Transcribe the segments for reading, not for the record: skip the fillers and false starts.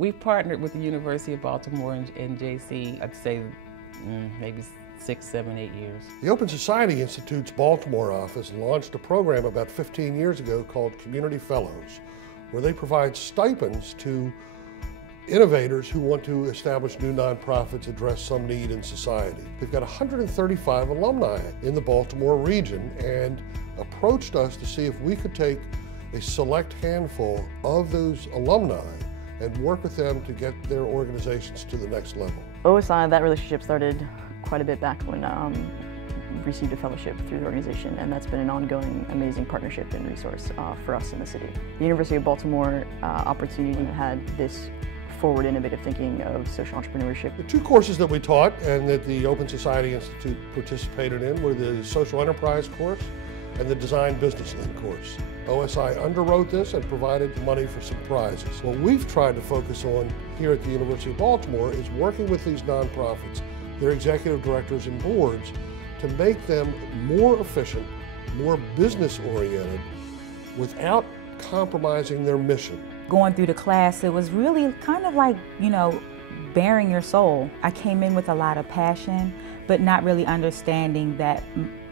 We've partnered with the University of Baltimore and JC, I'd say maybe 6, 7, 8 years. The Open Society Institute-Baltimore office launched a program about 15 years ago called Community Fellows, where they provide stipends to innovators who want to establish new nonprofits, address some need in society. They've got 135 alumni in the Baltimore region and approached us to see if we could take a select handful of those alumni and work with them to get their organizations to the next level. OSI, that relationship started quite a bit back when we received a fellowship through the organization, and that's been an ongoing amazing partnership and resource for us in the city. The University of Baltimore opportunity had this forward innovative thinking of social entrepreneurship. The two courses that we taught and that the Open Society Institute participated in were the Social Enterprise course and the Design Business Link course. OSI underwrote this and provided money for some prizes. What we've tried to focus on here at the University of Baltimore is working with these nonprofits, their executive directors and boards, to make them more efficient, more business-oriented, without compromising their mission. Going through the class, it was really kind of like, bearing your soul. I came in with a lot of passion, but not really understanding that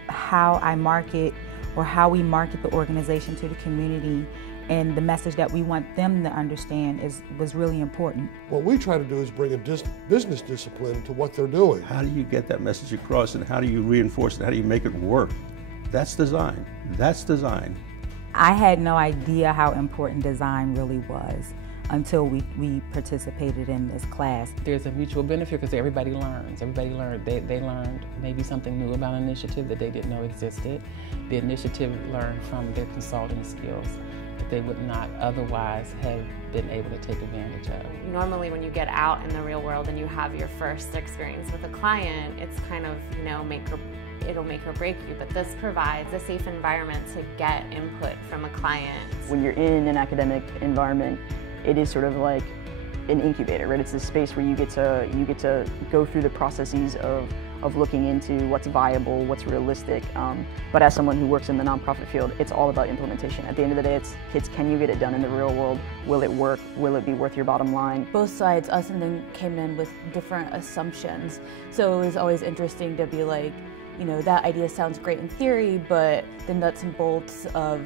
how I market or how we market the organization to the community and the message that we want them to understand was really important. What we try to do is bring a business discipline to what they're doing. How do you get that message across, and how do you reinforce it? How do you make it work? That's design. That's design. I had no idea how important design really was until we participated in this class. There's a mutual benefit because everybody learns. Everybody learned. They learned maybe something new about an initiative that they didn't know existed. The initiative learned from their consulting skills that they would not otherwise have been able to take advantage of. Normally when you get out in the real world and you have your first experience with a client, it's kind of, it'll make or break you, but this provides a safe environment to get input from a client. When you're in an academic environment, it is sort of like an incubator, right? It's a space where you get to go through the processes of looking into what's viable, what's realistic. But as someone who works in the nonprofit field, it's all about implementation. At the end of the day, it's can you get it done in the real world? Will it work? Will it be worth your bottom line? Both sides, us and them, came in with different assumptions. So it was always interesting to be like, that idea sounds great in theory, but the nuts and bolts of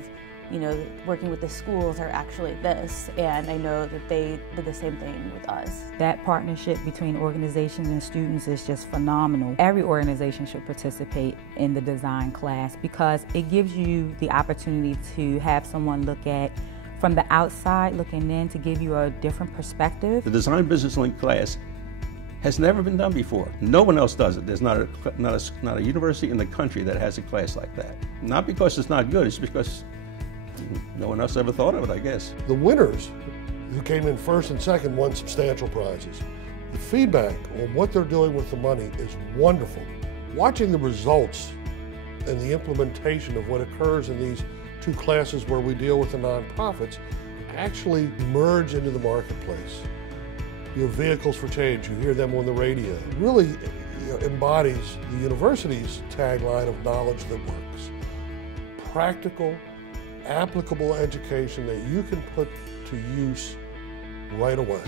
working with the schools are actually this, and I know that they did the same thing with us. That partnership between organizations and students is just phenomenal. Every organization should participate in the design class because it gives you the opportunity to have someone look at from the outside looking in to give you a different perspective. The Design Business Link class has never been done before. No one else does it. There's not a university in the country that has a class like that. Not because it's not good, it's because no one else ever thought of it, I guess. The winners who came in first and second won substantial prizes. The feedback on what they're doing with the money is wonderful. Watching the results and the implementation of what occurs in these two classes where we deal with the nonprofits actually merge into the marketplace. Your vehicles for change, you hear them on the radio. It really embodies the university's tagline of knowledge that works. Practical, applicable education that you can put to use right away.